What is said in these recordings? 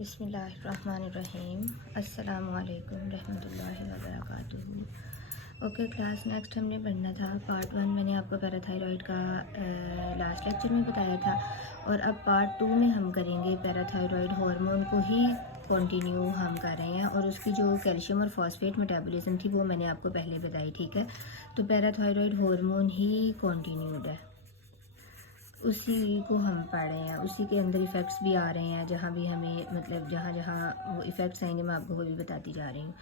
बिस्मिल्लाहिर्रहमानिर्रहीम। अस्सलामुअलैकुम रहमतुल्लाहि व बरकातुहू। ओके क्लास, नेक्स्ट हमने पढ़ना था पार्ट 1। मैंने आपको पैराथायरॉयड का लास्ट लेक्चर में बताया था, और अब पार्ट 2 में हम करेंगे पैराथायरॉयड हार्मोन को ही कंटिन्यू हम कर रहे हैं, और उसकी जो कैल्शियम और फॉस्फेट मेटाबॉलिज्म थी वो मैंने आपको पहले बताई, ठीक है। तो पैराथायरॉयड हार्मोन ही कंटिन्यूड है, उसी को हम पढ़ रहे हैं, उसी के अंदर इफ़ेक्ट्स भी आ रहे हैं, जहाँ भी हमें मतलब जहाँ जहाँ वो इफ़ेक्ट्स आएंगे मैं आपको वो भी बताती जा रही हूँ।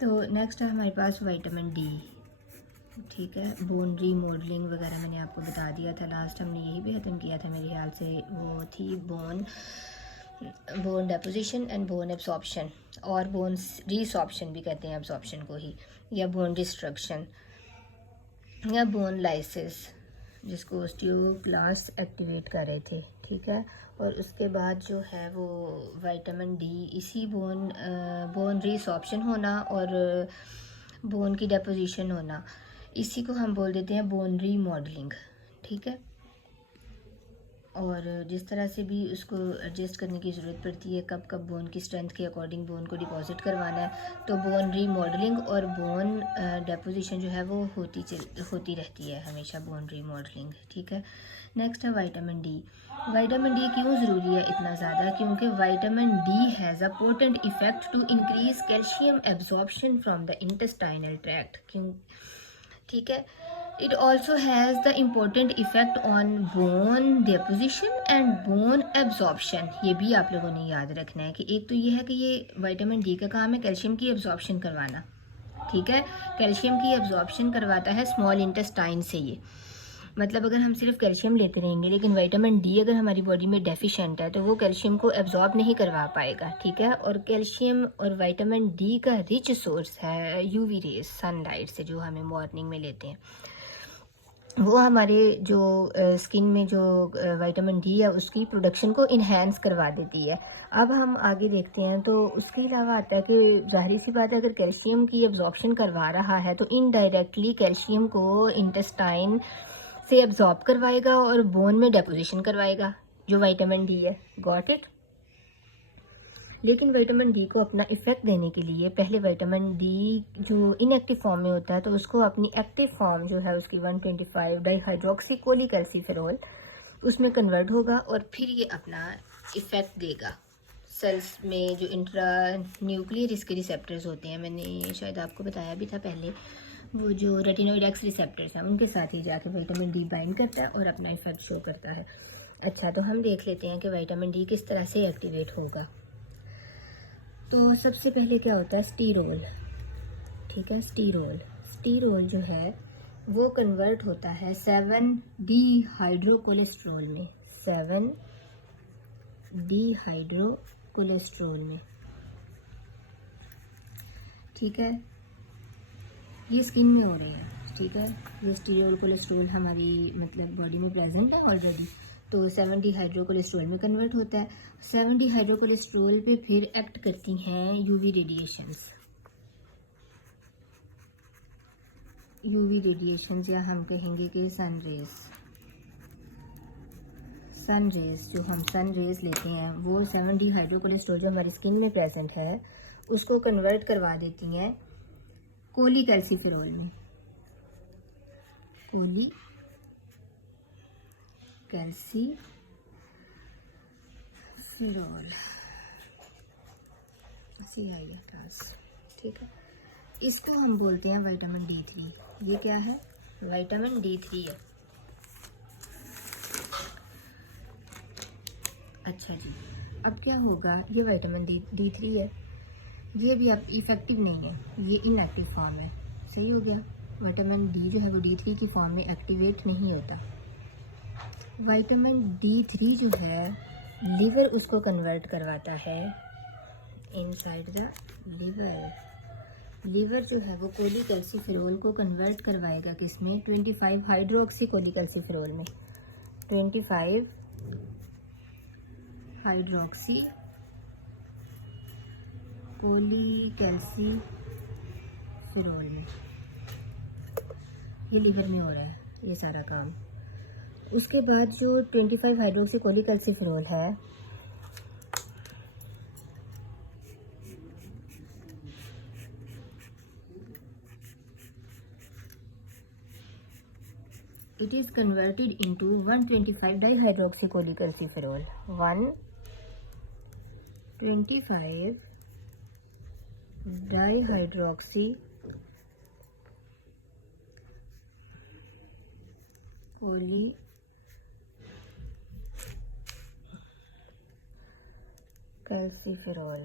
तो नेक्स्ट है हमारे पास विटामिन डी, ठीक है। बोन रीमॉडलिंग वगैरह मैंने आपको बता दिया था, लास्ट हमने यही भी ख़त्म किया था मेरे ख्याल से। वो थी bone deposition and bone absorption, और बोन रीसॉर्प्शन भी कहते हैं एब्सॉर्प्शन को ही, या बोन डिस्ट्रक्शन या बोन लाइसिस, जिसको ऑस्टियोब्लास्ट एक्टिवेट कर रहे थे, ठीक है। और उसके बाद जो है वो विटामिन डी, इसी बोन रीसॉर्प्शन होना और बोन की डेपोजिशन होना, इसी को हम बोल देते हैं बोन रीमॉडलिंग, ठीक है। और जिस तरह से भी उसको एडजस्ट करने की ज़रूरत पड़ती है, कब कब बोन की स्ट्रेंथ के अकॉर्डिंग बोन को डिपॉजिट करवाना है, तो बोन रीमॉडलिंग और बोन डेपोजिशन जो है वो होती रहती है हमेशा, बोन रीमॉडलिंग, ठीक है। नेक्स्ट है विटामिन डी। विटामिन डी क्यों ज़रूरी है इतना ज़्यादा? क्योंकि vitamin D has a potent effect to increase calcium absorption from the intestinal tract, क्यों, ठीक है। It also has the important effect on bone deposition and bone absorption। ये भी आप लोगों ने याद रखना है कि एक तो ये है कि ये विटामिन डी का काम है कैल्शियम की एब्जॉर्प्शन करवाना, ठीक है। कैल्शियम की एब्जॉर्प्शन करवाता है स्मॉल इंटेस्टाइन से। ये मतलब अगर हम सिर्फ कैल्शियम लेते रहेंगे लेकिन विटामिन डी अगर हमारी बॉडी में डेफिशिएंट है तो वो कैल्शियम को एब्जॉर्ब नहीं करवा पाएगा, ठीक है। और कैल्शियम और विटामिन डी का रिच सोर्स है यूवी रेज, सनलाइट से जो हमें मॉर्निंग में लेते हैं, वो हमारे जो स्किन में जो विटामिन डी है उसकी प्रोडक्शन को इन्हेंस करवा देती है। अब हम आगे देखते हैं, तो उसके अलावा आता है कि जाहिर सी बात है अगर कैल्शियम की एब्जॉर्प्शन करवा रहा है तो इनडायरेक्टली कैल्शियम को इंटेस्टाइन से एब्जॉर्ब करवाएगा और बोन में डेपोजिशन करवाएगा, जो विटामिन डी है। Got it? लेकिन विटामिन डी को अपना इफेक्ट देने के लिए पहले विटामिन डी जो इनएक्टिव फॉर्म में होता है तो उसको अपनी एक्टिव फॉर्म जो है उसकी 125 डाईहाइड्रोक्सी कोलीकैल्सिफेरॉल उसमें कन्वर्ट होगा, और फिर ये अपना इफेक्ट देगा सेल्स में। जो इंट्रा न्यूक्लियर इसके रिसेप्टर्स होते हैं, मैंने शायद आपको बताया भी था पहले, वो जो रेटिनोइड एक्स रिसेप्टर्स हैं उनके साथ ही जाके विटामिन डी बाइंड करता है और अपना इफेक्ट शो करता है। अच्छा, तो हम देख लेते हैं कि विटामिन डी किस तरह से एक्टिवेट होगा। तो सबसे पहले क्या होता है, स्टीरोल, ठीक है। स्टीरोल जो है वो कन्वर्ट होता है 7 डिहाइड्रोकोलेस्ट्रॉल में, 7 डिहाइड्रोकोलेस्ट्रॉल में, ठीक है। ये स्किन में हो रहे हैं, ठीक है। ये स्टीरोल कोलेस्ट्रॉल हमारी मतलब बॉडी में प्रेजेंट है ऑलरेडी, तो 7 डिहाइड्रोकोलेस्ट्रॉल में कन्वर्ट होता है। 7 डिहाइड्रोकोलेस्ट्रॉल पे फिर एक्ट करती हैं यूवी रेडिएशंस, या हम कहेंगे कि सन रेज जो हम सन रेज लेते हैं वो 7 डिहाइड्रोकोलेस्ट्रॉल जो हमारी स्किन में प्रेजेंट है उसको कन्वर्ट करवा देती हैं कोलीकैल्सिफेरॉल में, कोलीकैल्सिफेरॉल, CIFS, ठीक है। इसको हम बोलते हैं विटामिन D3। ये क्या है? विटामिन D3 है। अच्छा जी, अब क्या होगा, ये विटामिन D3 है, ये भी अब इफेक्टिव नहीं है, ये इनएक्टिव फॉर्म है, सही हो गया। विटामिन डी जो है वो D3 की फॉर्म में एक्टिवेट नहीं होता। विटामिन D3 जो है लीवर उसको कन्वर्ट करवाता है इनसाइड द लीवर जो है वो कोलीकैल्सिफेरॉल को कन्वर्ट करवाएगा किसमें, 25 हाइड्रोक्सी कोलीकैल्सिफेरॉल में, 25 हाइड्रोक्सी कोलीकैल्सिफेरॉल में। ये लीवर में हो रहा है ये सारा काम। उसके बाद जो 25 हाइड्रोक्सी कोलीकैल्सिफेरॉल है it is converted into 125 dihydroxycholecalciferol. 125 dihydroxycholecalciferol.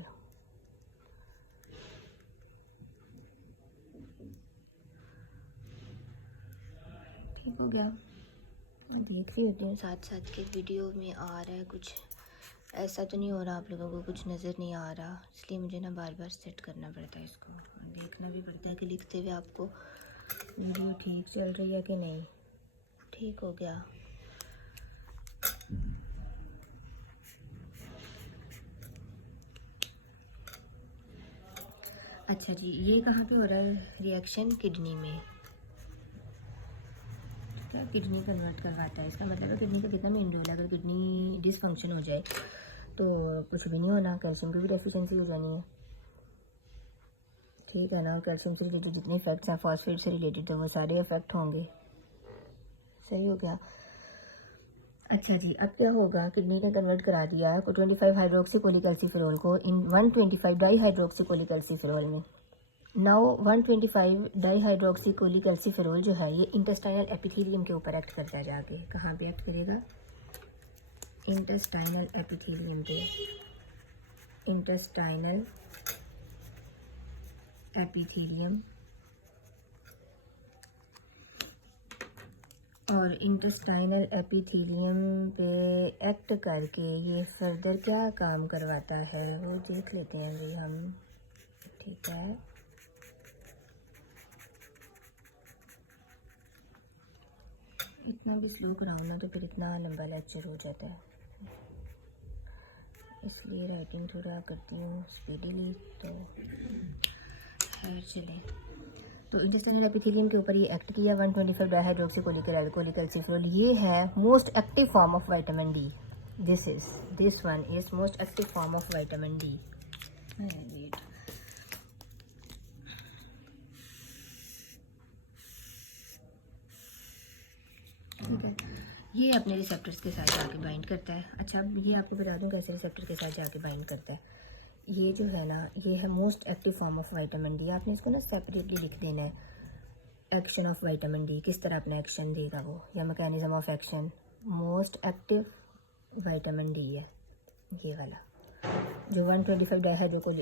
ठीक हो गया। मैं देख रही होती हूँ साथ साथ के वीडियो में आ रहा है कुछ, ऐसा तो नहीं हो रहा आप लोगों को कुछ नज़र नहीं आ रहा, इसलिए मुझे ना बार बार सेट करना पड़ता है इसको, देखना भी पड़ता है कि लिखते हुए आपको वीडियो ठीक चल रही है कि नहीं। ठीक हो गया। अच्छा जी, ये कहाँ पे हो रहा है रिएक्शन? किडनी में। क्या किडनी कन्वर्ट करवाता है, इसका मतलब है किडनी का कितना मेन रोल है। अगर किडनी डिसफंक्शन हो जाए तो कुछ भी नहीं होना, कैल्शियम की भी डेफिशिएंसी हो जानी है, ठीक है ना। और कैल्शियम से रिलेटेड जितने इफेक्ट्स हैं, फॉस्फेट से रिलेटेड, तो वो सारे इफेक्ट होंगे। सही हो गया। अच्छा जी, अब क्या होगा, किडनी ने कन्वर्ट करा दिया है 25 हाइड्रोक्सीकोलिकैल्सिफेरॉल को इन 125 डाईहाइड्रोक्सीकोलिकैल्सिफेरॉल में। नाउ 125 डाईहाइड्रोक्सीकोलिकैल्सिफेरॉल जो है ये इंटेस्टाइनल एपिथेलियम के ऊपर एक्ट करता है। जाके कहाँ पे एक्ट करेगा? इंटेस्टाइनल एपिथेलियम पे। इंटेस्टाइनल एपिथेलियम, और इंटेस्टाइनल एपिथेलियम पे एक्ट करके ये फर्दर क्या काम करवाता है वो देख लेते हैं भाई हम, ठीक है। इतना भी स्लो कराऊँ ना तो फिर इतना लंबा लेक्चर हो जाता है, इसलिए राइटिंग थोड़ा करती हूँ स्पीडीली, तो खैर चलें। तो इंटेस्टाइनल एपिथेलियम के ऊपर ये एक्ट किया 125 डाईहाइड्रोक्सीकोलिकैल्सिफेरॉल। ये है most active form of vitamin D. This one is most active form of vitamin D. ठीक है, ये अपने रिसेप्टर्स के साथ जाके बाइंड करता है। अच्छा, ये आपको बता दूं कैसे रिसेप्टर के साथ जाके बाइंड करता है। ये जो है ना, ये है most active form of vitamin D. आपने इसको ना सेपरेटली लिख देना है। एक्शन ऑफ विटामिन डी, किस तरह अपना एक्शन देगा वो, या mechanism of action. Most active vitamin D है ये वाला, जो 125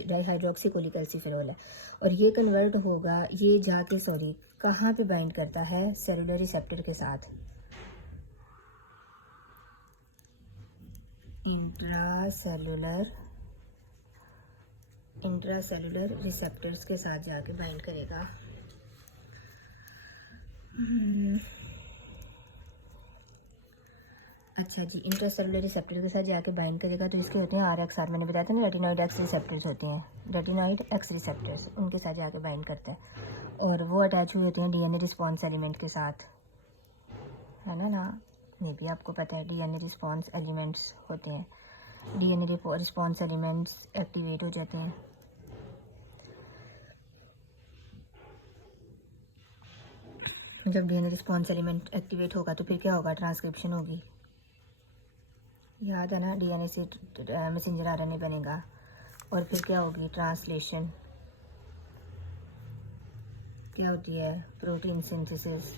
डाईहाइड्रोक्सीकोलिकैल्सिफेरॉल है। और ये कन्वर्ट होगा, ये जाके कहाँ पे बाइंड करता है? सेलुलर रिसेप्टर के साथ, इंट्रासेलुलर रिसेप्टर्स के साथ जाके बाइंड करेगा। अच्छा जी, इंट्रासेलुलर रिसेप्टर के साथ जाके बाइंड करेगा तो इसके होते हैं RXR, मैंने बताया था ना, रेटिनॉइड एक्स रिसेप्टर्स होते हैं, रेटिनॉइड एक्स रिसेप्टर्स, उनके साथ जाके बाइंड करता है। और वो अटैच हुए होते हैं DNA रिस्पॉन्स एलिमेंट के साथ, है ना ये भी आपको पता है। DNA रिस्पॉन्स एलिमेंट्स होते हैं, DNA रिस्पॉन्स एलिमेंट्स एक्टिवेट हो जाते हैं। जब DNA रिस्पॉन्स एलिमेंट एक्टिवेट होगा तो फिर क्या होगा? ट्रांसक्रिप्शन होगी, याद है ना। DNA से मैसेंजर RNA बनेगा, और फिर क्या होगी? ट्रांसलेशन। क्या होती है? Protein synthesis.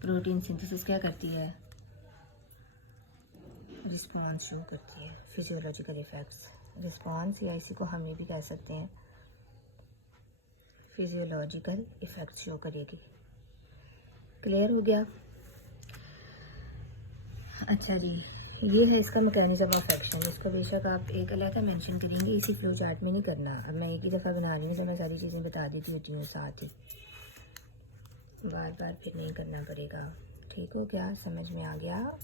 प्रोटीन सिंथेसिस क्या करती है? रिस्पॉन्स शो करती है, फिजियोलॉजिकल इफेक्ट्स। रिस्पॉन्स, या इसी को हम ये भी कह सकते हैं फिजियोलॉजिकल इफेक्ट्स शो करेगी। क्लियर हो गया? अच्छा जी, ये है इसका मैकेनिज्म ऑफ एक्शन। इसको बेशक आप एक अलग मेंशन करेंगे, इसी फ्लो चार्ट में नहीं करना। अब मैं एक ही दफ़ा बना रही हूँ तो मैं सारी चीज़ें बता देती होती हूँ साथ ही, बार बार फिर नहीं करना पड़ेगा। ठीक हो गया? समझ में आ गया?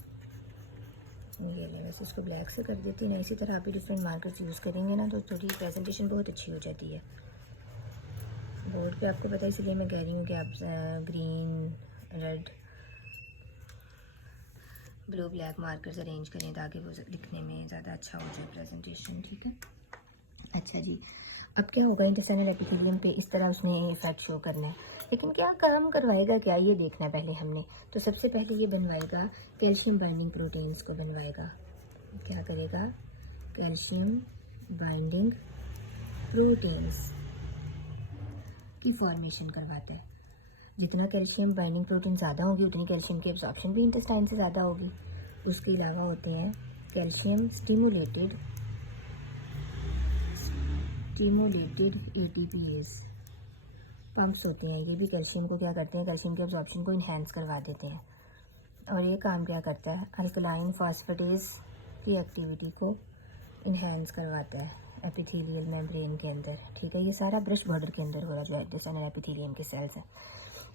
ये ले, वैसे इसको ब्लैक से कर देती ना, इसी तरह आप भी डिफरेंट मार्कर्स यूज़ करेंगे ना तो थोड़ी प्रेजेंटेशन बहुत अच्छी हो जाती है बोर्ड पे। आपको पता है, इसलिए मैं कह रही हूँ कि आप green, red, blue, black markers arrange करें ताकि वो लिखने में ज़्यादा अच्छा हो जाए प्रेजेंटेशन। ठीक है, अच्छा जी, अब क्या होगा, इंटेस्टाइनल एपिथेलियम पे इस तरह उसने इफेक्ट शो करना है, लेकिन क्या काम करवाएगा, क्या ये देखना है पहले हमने। तो सबसे पहले ये बनवाएगा कैल्शियम बाइंडिंग प्रोटीन्स को बनवाएगा। क्या करेगा, कैल्शियम बाइंडिंग प्रोटीन्स की फॉर्मेशन करवाता है। जितना कैल्शियम बाइंडिंग प्रोटीन ज़्यादा होगी उतनी कैल्शियम की एब्जॉर्प्शन भी इंटेस्टाइन से ज़्यादा होगी। उसके अलावा होते हैं कैल्शियम स्टिमुलेटेड ATPase पंप्स होते हैं, ये भी कैल्शियम को क्या करते हैं, कैल्शियम की एब्जॉर्प्शन को इन्हेंस करवा देते हैं। और ये काम क्या करता है, अल्कलाइन फॉस्फेटेज की एक्टिविटी को इन्हेंस करवाता है एपिथेलियल मेम्ब्रेन के अंदर। ठीक है, ये सारा ब्रश बॉर्डर के अंदर हो रहा है जो इंटेस्टाइनल एपिथेलियम के सेल्स हैं,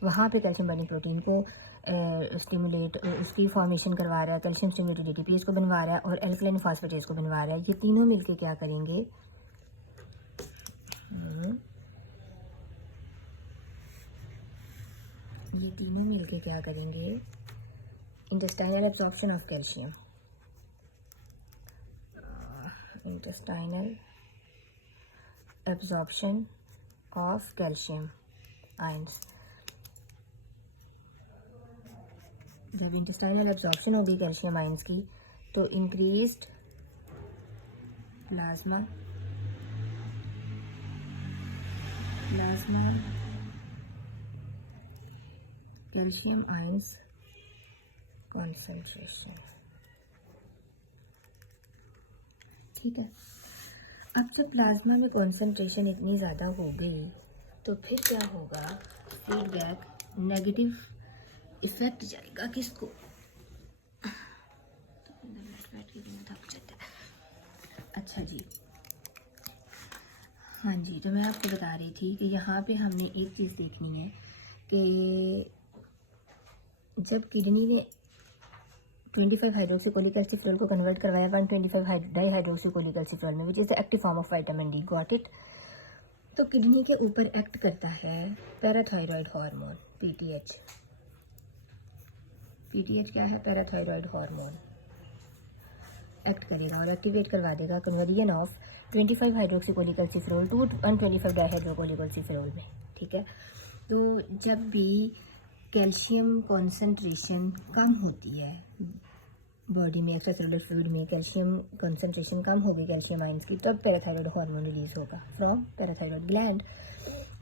वहाँ पे कैल्शियम बाइंडिंग प्रोटीन को स्टिमुलेट उसकी फॉर्मेशन करवा रहा है, कैल्शियम स्टिमुलेटेड ATPase को बनवा रहा है और अल्कलाइन फॉस्फेटेज को बनवा रहा है। ये तीनों मिलके क्या करेंगे, ये तीनों मिलके क्या करेंगे, intestinal absorption of calcium, intestinal absorption of calcium ions. जब इंटेस्टाइनल एब्जॉर्प्शन होगी कैल्शियम आयंस की तो increased plasma calcium ions concentration. ठीक है, अब जब प्लाज्मा में कॉन्सेंट्रेशन इतनी ज़्यादा हो गई तो फिर क्या होगा, फीडबैक नेगेटिव इफेक्ट जाएगा किसको, अच्छा जी, हाँ जी, तो मैं आपको बता रही थी कि यहाँ पे हमने एक चीज़ देखनी है कि जब किडनी ने 25 हाइड्रोक्सीकोलिकैल्सिफेरॉल को कन्वर्ट करवाया 125 डाईहाइड्रोक्सीकोलिकैल्सिफेरॉल में, which is the active form of vitamin D, got it. तो किडनी के ऊपर एक्ट करता है पैराथायरॉयड हार्मोन PTH। PTH क्या है, पैराथायरॉयड हार्मोन एक्ट करेगा और एक्टिवेट करवा देगा कन्वर्जन ऑफ 25 हाइड्रोक्सीकोलिकैल्सिफेरॉल टू 125 डाईहाइड्रोकोलिकैल्सिफेरॉल में। ठीक है, तो जब भी कैल्शियम कॉन्सेंट्रेशन कम होती है बॉडी में, एक्स्ट्रासेलुलर फ्लूइड में कैल्शियम कॉन्सेंट्रेशन कम होगी कैल्शियम आयंस की, तब पैराथायरॉयड हार्मोन रिलीज होगा फ्रॉम पैराथायरॉयड ग्लैंड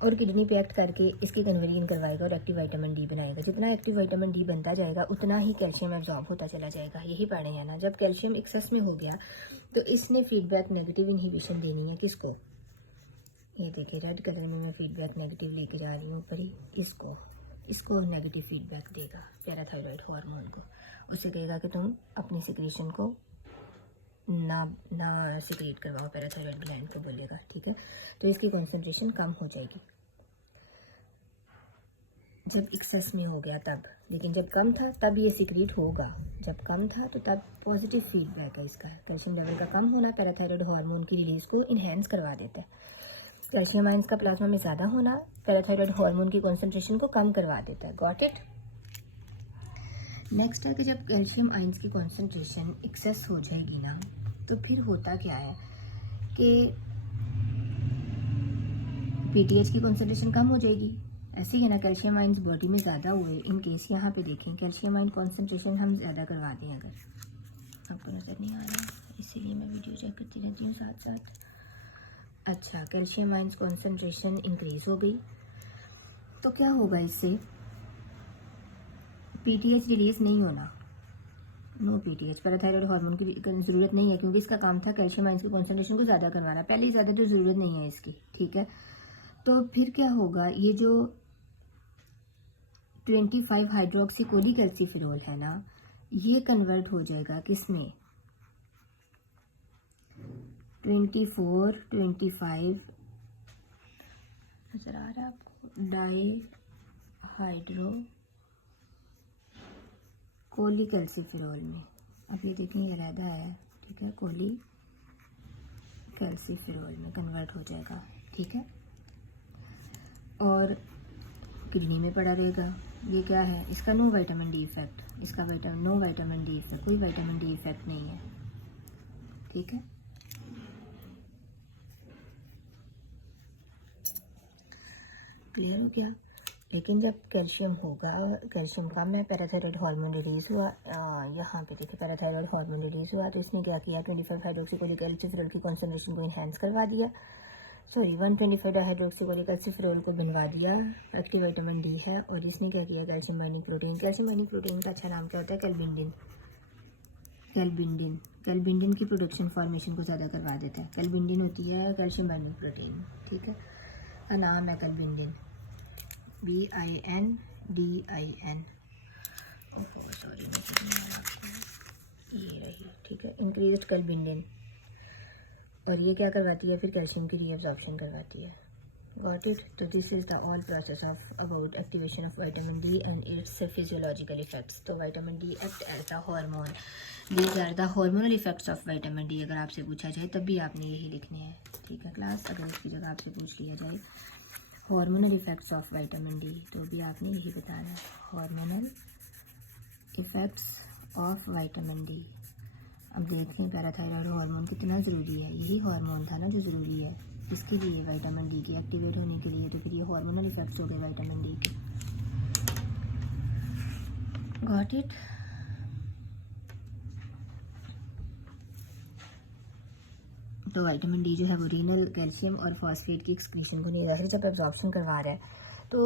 और किडनी पे एक्ट करके इसकी कन्वर्जन करवाएगा और एक्टिव विटामिन डी बनाएगा। जितना एक्टिव विटामिन डी बनता जाएगा उतना ही कैल्शियम एब्जॉर्ब होता चला जाएगा। यही पढ़े हैं ना, जब कैल्शियम एक्सेस में हो गया तो इसने फीडबैक नेगेटिव इनहिबिशन देनी है किसको, ये देखिए रेड कलर में मैं फीडबैक नेगेटिव लेके जा रही हूँ ऊपर ही, इसको नेगेटिव फीडबैक देगा पैराथायरॉयड हार्मोन को। उसे कहेगा कि तुम अपनी सिक्रीशन को ना सिक्रेट करवाओ, पैराथायरॉयड ग्लैंड को बोलेगा। ठीक है, तो इसकी कॉन्सेंट्रेशन कम हो जाएगी जब एक्सेस में हो गया तब, लेकिन जब कम था तब ये सिक्रेट होगा, जब कम था तो तब पॉजिटिव फीडबैक है इसका। कैल्शियम लेवल का कम होना पैराथायरॉयड हार्मोन की रिलीज को इन्हेंस करवा देता है, कैल्शियम आयंस का प्लाज्मा में ज़्यादा होना पैराथायरॉयड हार्मोन की कॉन्सेंट्रेशन को कम करवा देता है। Got it. नेक्स्ट है कि जब कैल्शियम आयंस की कॉन्सेंट्रेशन एक्सेस हो जाएगी ना तो फिर होता क्या है कि PTH की कॉन्सेंट्रेशन कम हो जाएगी। ऐसे ही है ना, कैल्शियम आयंस बॉडी में ज़्यादा हुए, इन केस यहाँ पे देखें कैल्शियम आयन कॉन्सेंट्रेशन हम ज़्यादा करवा दें, अगर आपको नज़र नहीं आ रहा इसीलिए मैं वीडियो चेक करती रहती हूँ साथ साथ। अच्छा, कैल्शियम आयंस कॉन्सेंट्रेशन इंक्रीज हो गई तो क्या होगा, इससे PTH रिलीज नहीं होना, नो PTH, पैराथायरॉयड हार्मोन की ज़रूरत नहीं है क्योंकि इसका काम था कैल्शियम आयंस की कॉन्सेंट्रेशन को ज़्यादा करवाना, पहले ही ज़्यादा तो ज़रूरत नहीं है इसकी। ठीक है, तो फिर क्या होगा, ये जो 25 हाइड्रोक्सीकोलिकैल्सिफेरॉल है ना, ये कन्वर्ट हो जाएगा किसमें, 25 नजर आ रहा है आपको, डाईहाइड्रो कोलिकैल्सिफेरॉल में। अब ये देखें ये रहता है, ठीक है, कोलिकैल्सिफेरॉल में कन्वर्ट हो जाएगा। ठीक है, और किडनी में पड़ा रहेगा। ये क्या है, इसका नो विटामिन डी इफेक्ट, इसका नो विटामिन डी इफेक्ट, कोई विटामिन डी इफेक्ट नहीं है। ठीक है, क्लियर हो गया। लेकिन जब कैल्शियम होगा, कैल्शियम कम है, पैराथायरॉयड हार्मोन रिलीज़ हुआ, यहाँ पे देखिए पैराथायरॉयड हार्मोन रिलीज़ हुआ, तो इसने क्या किया, 25 हाइड्रोक्सीकोलिकैल्सिफेरॉल की कॉन्सेंट्रेशन को इन्हेंस करवा दिया, 125 हाइड्रोक्सीकोलिकैल्सिफेरॉल को बनवा दिया, एक्टिव विटामिन डी है, और इसने क्या किया, calcium binding protein, calcium binding protein का अच्छा नाम क्या होता है, कैल्बिंडिन, कैल्बिंडिन, कैल्बिंडिन की प्रोडक्शन फॉर्मेशन को ज़्यादा करवा देता है। कैल्बिंडिन होती है कैल्शियम बाइंडिंग प्रोटीन, ठीक है, का नाम है कैल्बिंडिन, BINDIN। ओहो सॉरी, ये रही, ठीक है, इंक्रीज्ड कैल्बिंडिन, और ये क्या करवाती है, फिर कैल्शियम की रीअब्जॉर्प्शन करवाती है। Got it. तो this is the all process of about activation of vitamin D and its physiological effects. तो vitamin D act as the hormone, these are the hormonal effects of vitamin D. अगर आपसे पूछा जाए तब भी आपने यही लिखने हैं, ठीक है क्लास। अगर इसकी जगह आपसे पूछ लिया जाए hormonal effects of vitamin D, तो भी आपने यही बताना है, hormonal effects of vitamin D. अब देखें पैराथायरॉयड हार्मोन कितना ज़रूरी है, यही हार्मोन था ना जो ज़रूरी है इसके लिए, विटामिन डी के एक्टिवेट होने के लिए, तो फिर ये हार्मोनल इफेक्ट्स हो गए विटामिन डी के। Got it. तो विटामिन डी जो है वो रीनल कैल्शियम और फॉस्फेट की एक्सक्रीशन को नहीं, जब एब्जॉर्प्शन करवा रहा है तो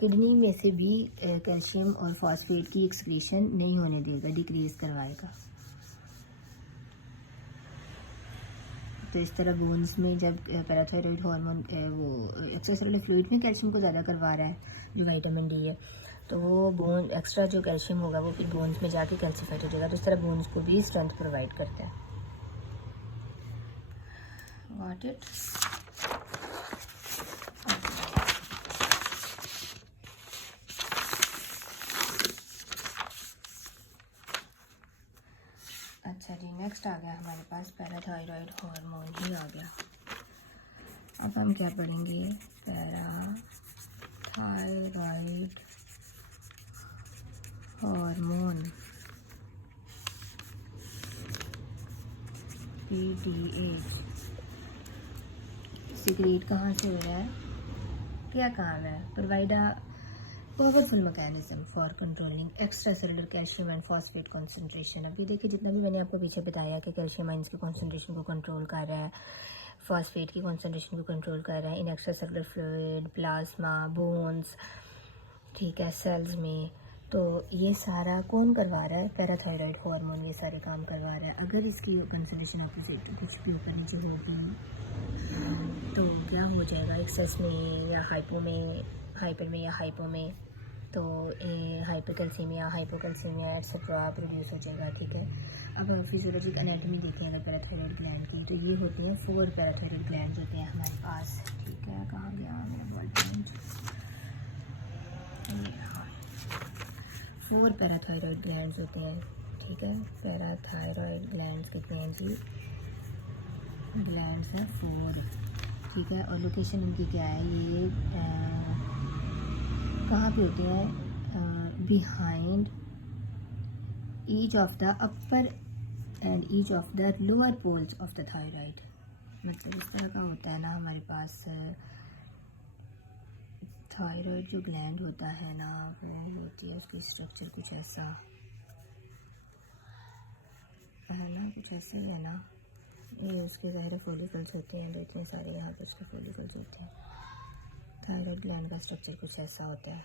किडनी में से भी कैल्शियम और फॉस्फेट की एक्सक्रीशन नहीं होने देगा, डिक्रीज करवाएगा। तो इस तरह बोन्स में जब पैराथायरॉयड हार्मोन वो एक्स्ट्रासेलुलर फ्लूइड में कैल्शियम को ज़्यादा करवा रहा है जो विटामिन डी है, तो वो बोन एक्स्ट्रा जो कैल्शियम होगा वो फिर बोन्स में जाके कैल्सिफाइड हो जाएगा, तो इस तरह बोन्स को भी स्ट्रेंथ प्रोवाइड करता है। Got it? अच्छा जी, नेक्स्ट आ गया हमारे पास पैराथायरॉयड हार्मोन ही आ गया। अब हम क्या पढ़ेंगे, पैराथायरॉयड हार्मोन, PTH सिक्रेट कहाँ से हो रहा है, क्या काम है, provide a powerful mechanism for controlling extra cellular calcium and phosphate concentration. अभी देखिए जितना भी मैंने आपको पीछे बताया कि कैल्शियम आइंस की कॉन्सेंट्रेशन को कंट्रोल कर रहा है, फॉस्फेट की कॉन्सेंट्रेशन को कंट्रोल कर रहा है in extracellular fluid, plasma, bones, ठीक है, सेल्स में। तो ये सारा कौन करवा रहा है, पैराथायरॉयड हार्मोन ये सारे काम करवा रहा है। अगर इसकी कॉन्सेंट्रेशन ऑपोजिट कुछ भी ऊपर नीचे होगी तो क्या हो जाएगा, एक्सेस में या हाइपो में, हाइपर में या हाइपो में, तो हाइपोकैल्सीमिया, हाइपोकैल्सीमिया एटसेट्रा प्रोड्यूस हो जाएगा, ठीक है। अब फिजियोलॉजिक एनाटॉमी देखें अगर पैराथायरॉयड ग्लैंड की, तो ये होते हैं 4 पैराथायरॉयड ग्लैंड होते हैं हमारे पास, ठीक है। कहाँ गया मेरा बॉल पॉइंट, 4 पैराथायरॉयड ग्लैंड्स होते हैं, ठीक है। पैराथायरॉयड ग्लैंड्स कितने हैं जी, ग्लैंड्स हैं 4, ठीक है। और लोकेशन इनकी क्या है, ये कहाँ पे होते हैं, behind each of the upper and each of the lower poles of the thyroid. मतलब इस तरह का होता है ना हमारे पास थायराइड जो ग्लैंड होता है ना, वो होती है उसकी स्ट्रक्चर कुछ ऐसा है ना, कुछ ऐसे ही है ना। ये उसके ज़ाहिर फॉलिकल्स होते हैं, जो इतने सारे यहाँ पे उसके फॉलिकल्स होते हैं। थायराइड ग्लैंड का स्ट्रक्चर कुछ ऐसा होता है।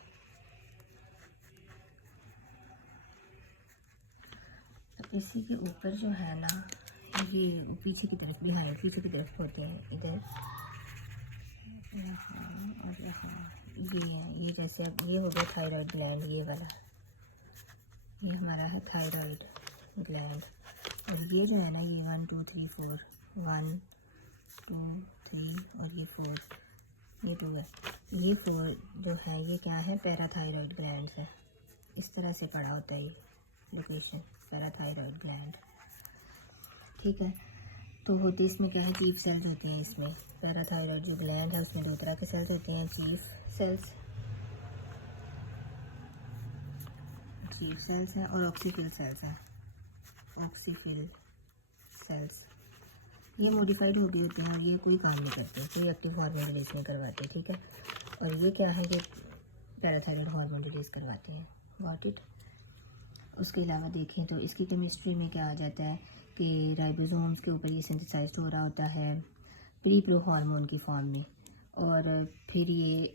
तो इसी के ऊपर जो है ना, ये पीछे की तरफ, बिहाइंड पीछे की तरफ होते हैं, इधर यहाँ और यहाँ, ये है। ये जैसे अब ये हो गया थायराइड ग्लैंड, ये वाला, ये हमारा है थायराइड ग्लैंड। और ये जो है ना, ये 1 2 3 4, 1 2 3 और ये 4, ये 2 है। ये 4 जो है ये क्या है, पैराथायरॉयड ग्लैंड है। इस तरह से पड़ा होता है ये लोकेशन, पैराथायरॉयड ग्लैंड, ठीक है। तो होते इसमें क्या है, चीफ सेल्स होते हैं इसमें। पैराथायरॉयड जो ग्लैंड है उसमें 2 तरह के सेल्स होते हैं, चीफ सेल्स हैं और ऑक्सीफिल सेल्स हैं। ऑक्सीफिल सेल्स ये मॉडिफाइड हो गए होते हैं और ये कोई काम नहीं करते, कोई एक्टिव हार्मोन रिलीज नहीं करवाते, ठीक है। और ये क्या है, ये पैराथायरॉयड हार्मोन रिलीज़ करवाते हैं। Got it. उसके अलावा देखें तो इसकी केमिस्ट्री में क्या आ जाता है कि राइबोसोम्स के ऊपर ये सिंथेसाइज्ड हो रहा होता है प्री प्रो हार्मोन की फॉर्म में, और फिर ये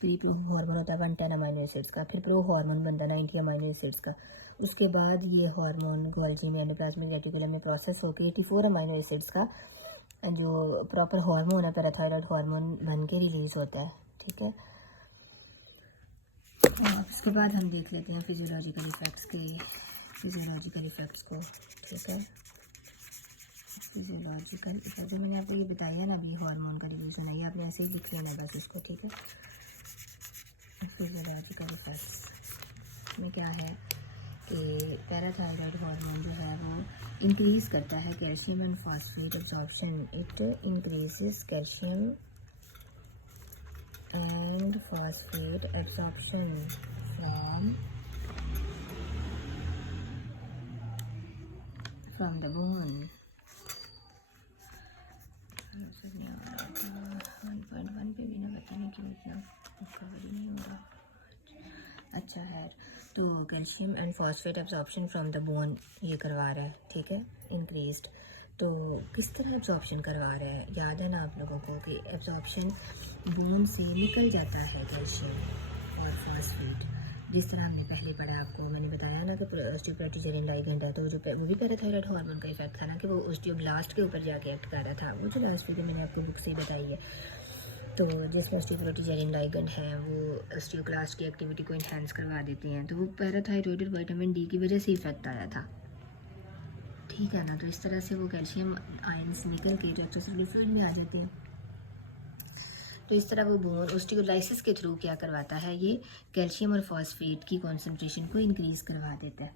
प्री प्रो हार्मोन होता है 110 अमाइनो एसिड्स का, फिर प्रो हार्मोन बनता है 90 अमाइनो एसिड्स का। उसके बाद ये हार्मोन गोल्जी में एंडोप्लाज्मिक रेटिकुलम में प्रोसेस होकर 84 अमाइनो एसिड्स का जो प्रॉपर हार्मोन है पैराथायरॉयड हार्मोन बन के रिलीज़ होता है। ठीक है, और उसके बाद हम देख लेते हैं फिजियोलॉजिकल इफ़ेक्ट्स को। ठीक है, फिजियोलॉजिकल इफेक्ट जो मैंने आपको ये बताया ना अभी, हार्मोन का रिलीज होना, ये आपने ऐसे ही लिख लेना बस इसको। ठीक है, फिजियोलॉजिकल इफेक्ट्स में क्या है कि पैराथायरॉयड हार्मोन जो है वो इंक्रीज़ करता है calcium and phosphate absorption. It increases calcium and phosphate absorption from the bone. 1.1 पे भी ना, पता नहीं क्यों इतना कवर ही नहीं हो रहा। अच्छा है, तो calcium and phosphate absorption from the bone ये करवा रहा है। ठीक है, इंक्रीज्ड। तो किस तरह एब्जॉर्प्शन करवा रहा है, याद है ना आप लोगों को कि एब्जॉर्प्शन बोन से निकल जाता है कैल्शियम और फॉस्फेट, जिस तरह हमने पहले पढ़ा, आपको मैंने बताया ना कि ऑस्टियोपेरोटिक लाइगेंड है, तो वो भी पैराथायरॉयड हार्मोन का इफेक्ट था ना कि वो ऑस्टियोब्लास्ट के ऊपर जाके एक्ट कर रहा था। वो जो लास्ट वीडियो मैंने आपको बुक से ही बताई है, तो जिसमें ऑस्टियोपेरोटिक लाइगेंड है वो ऑस्टियोक्लास्ट की एक्टिविटी को इन्हांस करवा देते हैं, तो वो पैराथायरॉयड और विटामिन डी की वजह से इफेक्ट आया था। ठीक है ना, तो इस तरह से वो कैल्शियम आयंस निकल के जो एक्स्ट्रासेलुलर फ्लूइड में आ जाते हैं। तो इस तरह वो बोन ऑस्टियोलाइसिस के थ्रू क्या करवाता है, ये कैल्शियम और फॉस्फेट की कॉन्सेंट्रेशन को इंक्रीज़ करवा देता है।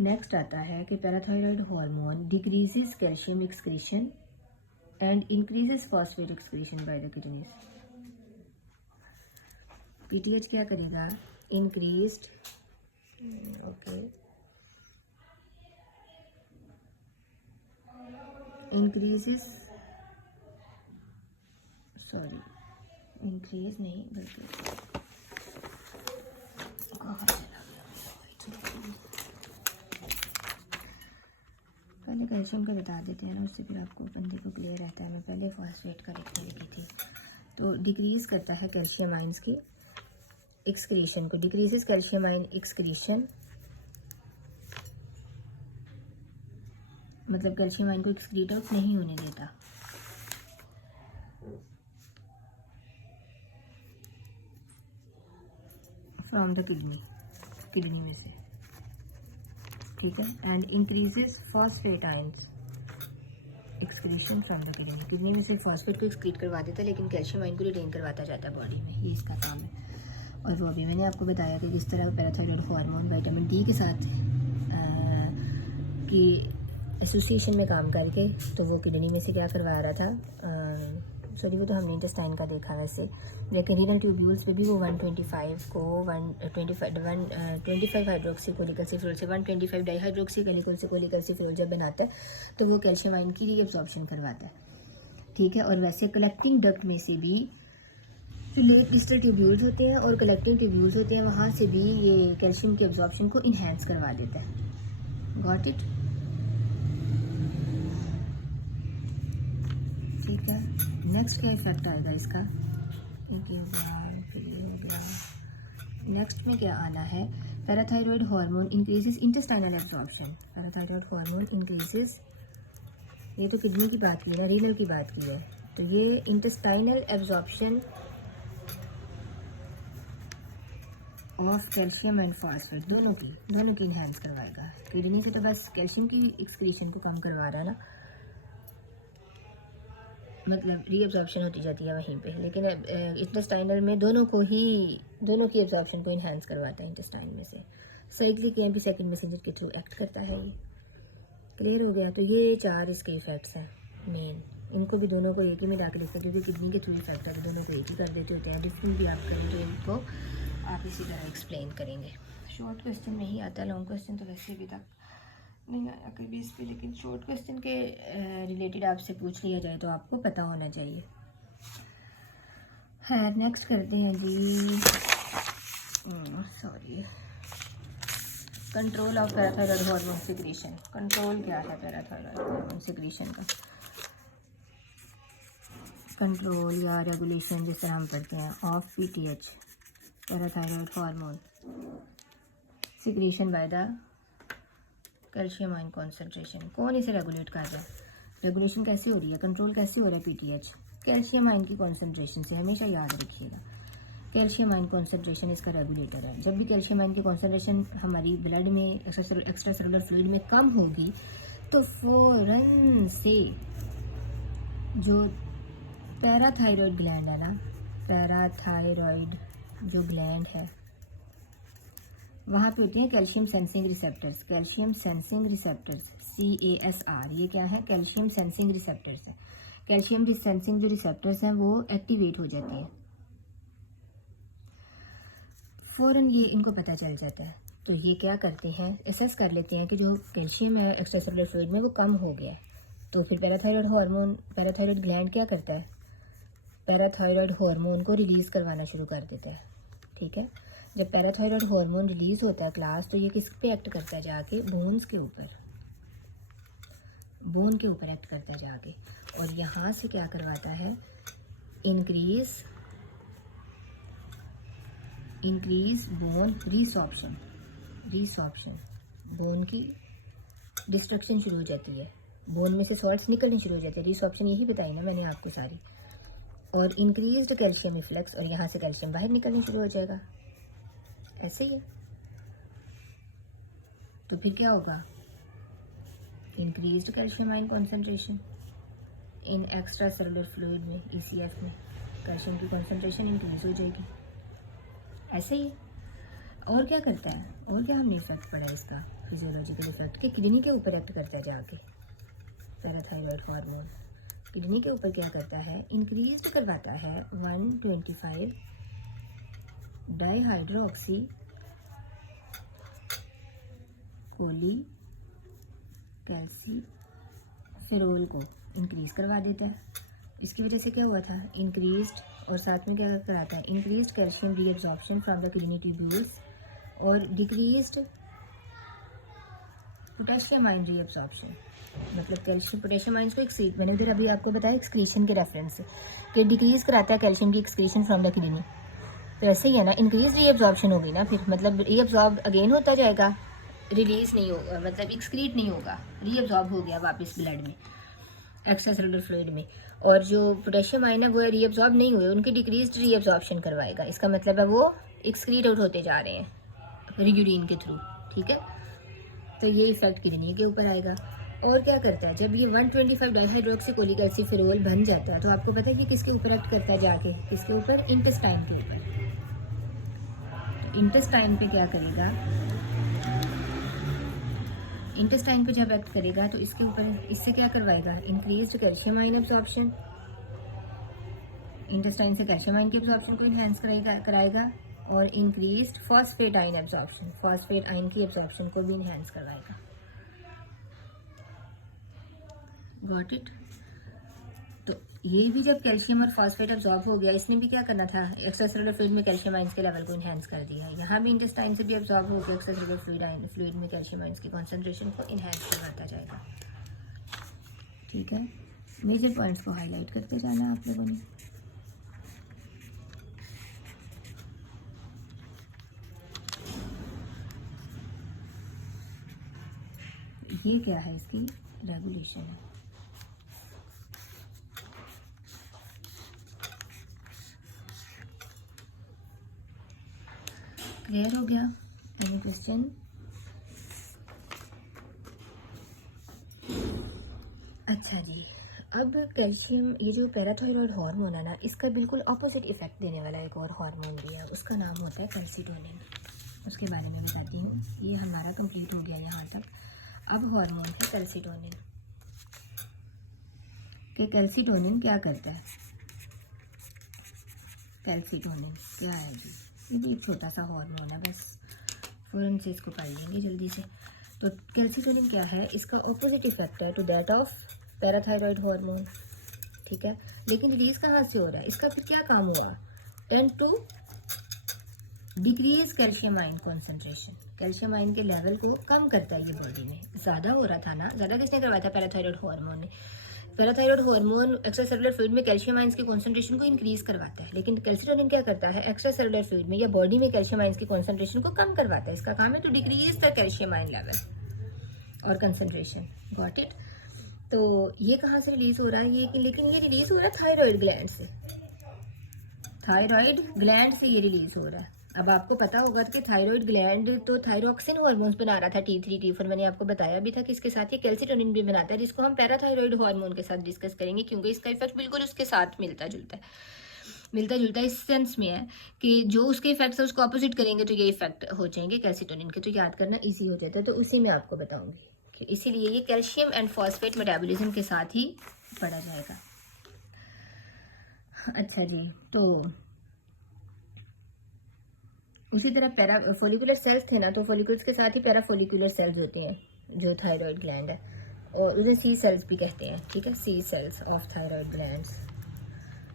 नेक्स्ट आता है कि parathyroid hormone decreases calcium excretion and increases phosphate excretion by the kidneys. PTH क्या करेगा, इंक्रीज्ड इंक्रीजेस, सॉरी इंक्रीज नहीं बल्कि पहले कैल्शियम का बता देते हैं ना, उससे फिर आपको बंदे को क्लियर रहता है। मैं पहले फॉस्फेट का लिखी थी। तो डिक्रीज़ करता है कैल्शियम आयंस की एक्सक्रीशन को, डिक्रीजेस कैल्शियम आयन एक्सक्रीशन, मतलब कैल्शियम आयन को एक्सक्रीट आउट नहीं होने देता। फ्रॉम द किडनी में से। ठीक है, and increases phosphate ions excretion from the kidney में से फॉस्फेट को एक्सक्रीट करवा देता है, लेकिन कैल्शियम आयन को रिटेन करवाता जाता है बॉडी में, ये इसका काम है। और वो अभी मैंने आपको बताया कि किस तरह पैराथायरॉयड हार्मोन विटामिन डी के साथ की एसोसिएशन में काम करके तो वो किडनी में से क्या करवा रहा था, सॉरी वो तो हमने इंटेस्टाइन का देखा वैसे, लेकिन रीनल ट्यूब्यूल्स पे भी वो 125 को 125 हाइड्रोक्सीकोलिकल्सिफेरोल से 125 डाईहाइड्रोक्सीकोलिकल्सिफेरोल जब बनाता है तो वो कैल्शियम आयन की रीअब्जॉर्प्शन करवाता है। ठीक है, और वैसे कलेक्टिंग डक्ट में से भी जो लेट डिस्टल ट्यूब्यूल्स होते हैं और कलेक्टिंग ट्यूब्यूल्स होते हैं, वहाँ से भी ये कैल्शियम की एब्जॉर्प्शन को इन्हांस करवा देता है। Got it. ठीक है, नेक्स्ट क्या इफेक्ट आएगा इसका, ये हो गया, फिर ये हो गया। नेक्स्ट में क्या आना है, parathyroid hormone increases intestinal absorption. Parathyroid hormone increases, ये तो किडनी की बात की है ना, रीनल की बात की है, तो ये intestinal absorption of calcium and phosphate दोनों की इन्हांस करवाएगा। किडनी से तो बस कैल्शियम की एक्सक्रीशन को कम करवा रहा है ना, मतलब रीअब्जॉर्प्शन होती जाती है वहीं पे, लेकिन इंटेस्टाइनल में दोनों की एब्जॉर्प्शन को इन्हांस करवाता है इंटेस्टाइन में से। साइक्लिक एम्पी सेकंड मैसेंजर के थ्रू एक्ट करता है ये। क्लियर हो गया। तो ये 4 इसके इफेक्ट्स हैं मेन, इनको भी दोनों को एक ही मिला के देखते हैं क्योंकि किडनी के थ्रू इफेक्ट है तो दोनों को एक ही कर देते होते हैं। डिफरेंट भी आप करें तो इनको आप इसी तरह एक्सप्लेन करेंगे। शॉर्ट क्वेश्चन नहीं आता, लॉन्ग क्वेश्चन तो वैसे अभी तक नहीं आया कभी इस पे, लेकिन शॉर्ट क्वेश्चन के रिलेटेड आपसे पूछ लिया जाए तो आपको पता होना चाहिए। खैर नेक्स्ट करते हैं जी, sorry, control of parathyroid hormone secretion. Control क्या है पैराथायरॉयड हार्मोन सिक्रीशन का? कंट्रोल या रेगुलेशन जिस तरह हम करते हैं of PTH parathyroid hormone secretion by the calcium ion concentration. कौन इसे रेगुलेट कर रहा है? रेगुलेशन कैसे हो रही है, कंट्रोल कैसे हो रहा है पीटीएच? कैल्शियम आयन की कॉन्सेंट्रेशन से। हमेशा याद रखिएगा, कैल्शियम आयन कॉन्सेंट्रेशन इसका रेगुलेटर है। जब भी कैल्शियम आयन की कॉन्सेंट्रेशन हमारी ब्लड में एक्स्ट्रा सेलुलर फ्लूइड में कम होगी तो फ़ौरन से जो पैराथायरॉयड ग्लैंड है ना, पैराथायरॉयड जो ग्लैंड है वहाँ पे होते हैं calcium sensing receptors. Calcium sensing receptors CASR, ये क्या है? कैल्शियम सेंसिंग रिसेप्टर्स है। कैल्शियम सेंसिंग जो रिसेप्टर्स हैं वो एक्टिवेट हो जाते हैं, फ़ौरन ये इनको पता चल जाता है। तो ये क्या करते हैं, एसेस कर लेते हैं कि जो कैल्शियम है एक्स्ट्रासेलुलर फ्लूइड में वो कम हो गया है। तो फिर पैराथायरॉयड हार्मोन, पैराथायरॉयड ग्लैंड क्या करता है? पैराथायरॉयड हार्मोन को रिलीज़ करवाना शुरू कर देता है। ठीक है, जब पैराथायरॉयड हार्मोन रिलीज़ होता है क्लास, तो ये किस पे एक्ट करता है? जाके बोन्स के ऊपर, बोन के ऊपर एक्ट करता है जाके, और यहाँ से क्या करवाता है? Increase bone resorption. बोन की डिस्ट्रक्शन शुरू हो जाती है, बोन में से सॉल्ट्स निकलनी शुरू हो जाती है। रीसॉर्प्शन यही बताई ना मैंने आपको सारी। और इंक्रीज्ड कैल्शियम इफ्लक्स, और यहाँ से कैल्शियम बाहर निकलनी शुरू हो जाएगा। ऐसे ही है। तो फिर क्या होगा? Increased calcium ion concentration in extracellular fluid में, ECF में कैल्शियम की कॉन्सेंट्रेशन इंक्रीज हो जाएगी। ऐसे ही। और क्या करता है, और क्या हमने इफेक्ट पड़ा है इसका? फिजियोलॉजिकल इफेक्ट के किडनी के ऊपर एक्ट करता है जाके। पैराथायरॉयड हार्मोन किडनी के ऊपर क्या करता है? इंक्रीज करवाता है 125 डाईहाइड्रोक्सी कोली कैल्सीफेरोल को इंक्रीज करवा देता है। इसकी वजह से क्या हुआ था? इंक्रीज्ड, और साथ में क्या कराता है? Increased calcium reabsorption from the kidney tubules और डिक्रीज्ड पोटेशियम आयन रीअब्जॉर्प्शन। मतलब कैल्शियम पोटेशियम आयन्स को एक्सक्रीट, मैंने उधर अभी आपको बताया एक्सक्रीशन के रेफरेंस से कि डिक्रीज कराता है कैल्शियम की एक्सक्रीशन फ्रॉम द किडनी। तो ऐसे ही है ना, इंक्रीज रीअब्जॉर्प्शन होगी ना, फिर मतलब रीअब्जॉर्ब अगेन होता जाएगा, रिलीज नहीं होगा, मतलब एक्सक्रीट नहीं होगा, रीअब्जॉर्ब हो गया वापस ब्लड में, एक्स्ट्रा सेलुलर फ्लूइड में। और जो पोटेशियम आयन है वो रीअब्जॉर्ब नहीं हुए, उनकी डिक्रीज्ड रीअब्जॉर्प्शन करवाएगा। इसका मतलब है वो एक्सक्रीट आउट होते जा रहे हैं यूरिन के थ्रू। ठीक है, तो ये इफेक्ट किडनी के ऊपर आएगा। और क्या करता है? जब ये 125 डाईहाइड्रोक्सी कोलीकैल्सीफेरोल बन जाता है तो आपको पता है कि किसके ऊपर एक्ट करता है जाके? किसके ऊपर? इंटेस्टाइन के ऊपर। इंटेस्टाइन पे क्या करेगा? इंटेस्टाइन पे जब एक्ट करेगा तो इसके ऊपर, इससे क्या करवाएगा? Increased calcium ion absorption, intestine से कैल्शियम आयन की एब्जॉर्प्शन को इन्हेंस कराएगा और increased phosphate ion absorption, phosphate ion की एब्जॉर्प्शन को भी इन्हेंस करवाएगा। Got it? तो ये भी जब कैल्शियम और फॉस्फेट एब्जॉर्ब हो गया, इसने भी क्या करना था? एक्स्ट्रा सेलुलर फ्लूइड में कैल्शियम आयंस के लेवल को इन्हेंस कर दिया। यहाँ भी इंटेस्टाइन से भी एब्जॉर्ब हो गया, एक्स्ट्रा सेलुलर फ्लूइड में कैल्शियम आयंस की कॉन्सेंट्रेशन को इन्हेंस करवाता जाएगा। ठीक है, मेजर पॉइंट्स को हाईलाइट करते जाना आप लोगों ने। ये क्या है? इसकी रेगुलेशन है। क्लियर हो गया? Any question? अच्छा जी, अब कैल्शियम, ये जो पैराथायरॉयड हार्मोन है ना, इसका बिल्कुल ऑपोजिट इफेक्ट देने वाला एक और हार्मोन भी है, उसका नाम होता है कैल्सीटोनिन। उसके बारे में बताती हूँ। ये हमारा कंप्लीट हो गया यहाँ तक। अब हार्मोन है कैल्सीटोनिन। कि कैल्सीटोनिन क्या करता है? कैल्सीटोनिन क्या है जी? ये भी एक छोटा सा हार्मोन है, बस फ़ौरन से इसको पढ़ लेंगे जल्दी से। तो कैल्सीटोनिन क्या है? इसका ऑपोजिट इफेक्ट है to that of parathyroid hormone. ठीक है, लेकिन रिलीज कहाँ से हो रहा है? इसका फिर क्या काम हुआ? And to decrease calcium ion concentration, calcium ion के लेवल को कम करता है ये बॉडी में। ज़्यादा हो रहा था ना, ज़्यादा किसने करवाया था? पैराथायरॉयड हार्मोन ने। Parathyroid hormone extra cellular fluid में कैल्शियम आयंस की कॉन्सेंट्रेशन को इंक्रीज करवाता है, लेकिन कैल्सिटोनिन क्या करता है? एक्स्ट्रा सेलुलर फ्लूइड में या बॉडी में कैल्शियम आयंस की कॉन्सेंट्रेशन को कम करवाता है। इसका काम है to decrease the calcium ion level और कंसेंट्रेशन। Got it? तो ये कहाँ से रिलीज हो रहा है? ये लेकिन ये रिलीज हो रहा है थायराइड ग्लैंड से, थायराइड ग्लैंड से ये रिलीज हो रहा है। अब आपको पता होगा कि थायराइड ग्लैंड तो थायरोक्सिन हार्मोन्स बना रहा था, T3 T4, मैंने आपको बताया भी था कि इसके साथ ये कैल्सिटोनिन भी बनाता है, जिसको हम पैराथायराइड हार्मोन के साथ डिस्कस करेंगे, क्योंकि इसका इफेक्ट बिल्कुल उसके साथ मिलता जुलता इस सेंस में है कि जो उसके इफेक्ट्स है उसको अपोजिट करेंगे तो ये इफेक्ट हो जाएंगे कैल्सिटोनिन के, तो याद करना ईजी हो जाता है। तो उसी में आपको बताऊंगी कि इसीलिए ये कैल्शियम एंड फॉस्फेट मेटाबॉलिज्म के साथ ही पढ़ा जाएगा। अच्छा जी, तो उसी तरह पैरा फोलिकुलर सेल्स थे ना, तो फोलिकुल्स के साथ ही पैरा फोलिकुलर सेल्स होते हैं जो थायराइड ग्लैंड है, और उन्हें सी सेल्स भी कहते हैं। ठीक है, C cells of thyroid glands.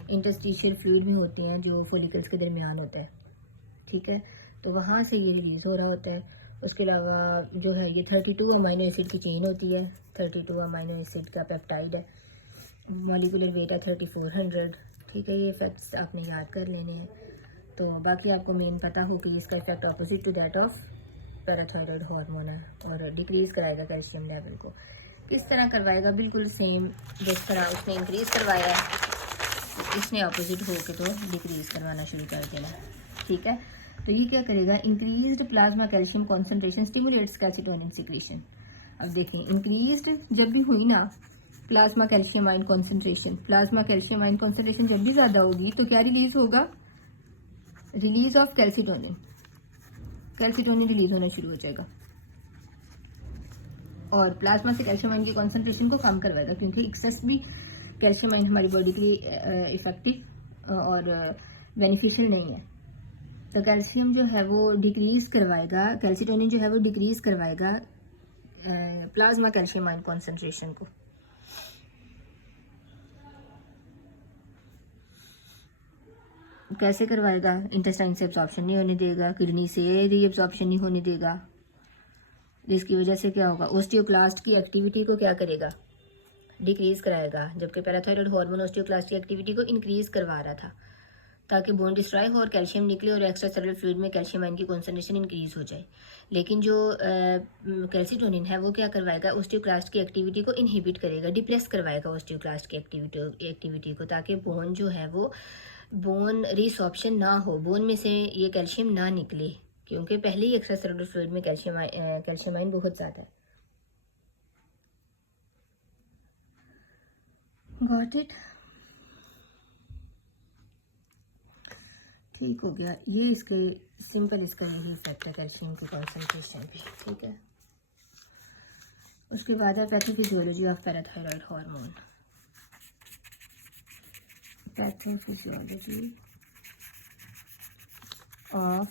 Interstitial fluid भी होते हैं जो फोलिकल्स के दरमियान होता है। ठीक है, तो वहाँ से ये रिलीज हो रहा होता है। उसके अलावा जो है ये 32 अमाइनो एसिड की चेन होती है, 32 अमाइनो एसिड का पेप्टाइड है, मॉलिकुलर वेट है 3400। ठीक है, ये इफेक्ट्स आपने याद कर लेने हैं। तो बाकी आपको मेन पता हो कि इसका effect opposite to that of parathyroid hormone है और डिक्रीज कराएगा कैल्शियम लेवल को। किस तरह करवाएगा? बिल्कुल सेम जिस तरह उसने इंक्रीज करवाया है, इसने अपोजिट हो के तो डिक्रीज करवाना शुरू कर देना। ठीक है, तो ये क्या करेगा? Increased plasma calcium concentration stimulates calcitonin secretion. अब देखिए, इंक्रीज्ड जब भी हुई ना plasma calcium ion concentration, plasma calcium ion concentration जब भी ज्यादा होगी तो क्या रिलीज होगा? Release of calcitonin, calcitonin release होना शुरू हो जाएगा और प्लाज्मा से कैल्शियम आयन की कॉन्सेंट्रेशन को कम करवाएगा, क्योंकि एक्सेस भी कैल्शियम आयन हमारी बॉडी के लिए इफेक्टिव और बेनिफिशियल नहीं है। तो कैल्शियम जो है वो डिक्रीज करवाएगा, कैल्सिटोनिन जो है वो डिक्रीज करवाएगा प्लाज्मा कैल्शियम आयन कॉन्सेंट्रेशन को। कैसे करवाएगा? इंटेस्टाइन से एब्जॉर्प्शन नहीं होने देगा, किडनी से रीअब्जॉर्प्शन नहीं होने देगा, जिसकी वजह से क्या होगा? ओस्टियोक्लास्ट की एक्टिविटी को क्या करेगा? डिक्रीज कराएगा, जबकि पैराथायराइड हार्मोन ओस्टियोक्लास्ट की एक्टिविटी को इंक्रीज करवा रहा था ताकि बोन डिस्ट्रॉय हो और कैल्शियम निकले और एक्स्ट्रा सेलुलर फ्लूइड में कैल्शियम आयन की कॉन्सेंट्रेशन इंक्रीज हो जाए। लेकिन जो कैल्सिटोनिन है वो क्या करवाएगा? ओस्टियोक्लास्ट की एक्टिविटी को इनहिबिट करेगा, डिप्रेस करवाएगा ओस्टियोक्लास्ट की एक्टिविटी को, ताकि बोन जो है वो बोन रिसॉर्प्शन ना हो, बोन में से ये कैल्शियम ना निकले, क्योंकि पहले ही एक्स्ट्रा सेलुलर फ्लूइड में कैल्शियम आयन बहुत ज़्यादा है। Got it? ठीक हो गया। ये इसके सिंपल इसका यही इफेक्ट है कैल्शियम की कॉन्सेंट्रेशन भी। ठीक है, उसके बाद है pathophysiology of parathyroid hormone. Pathophysiology of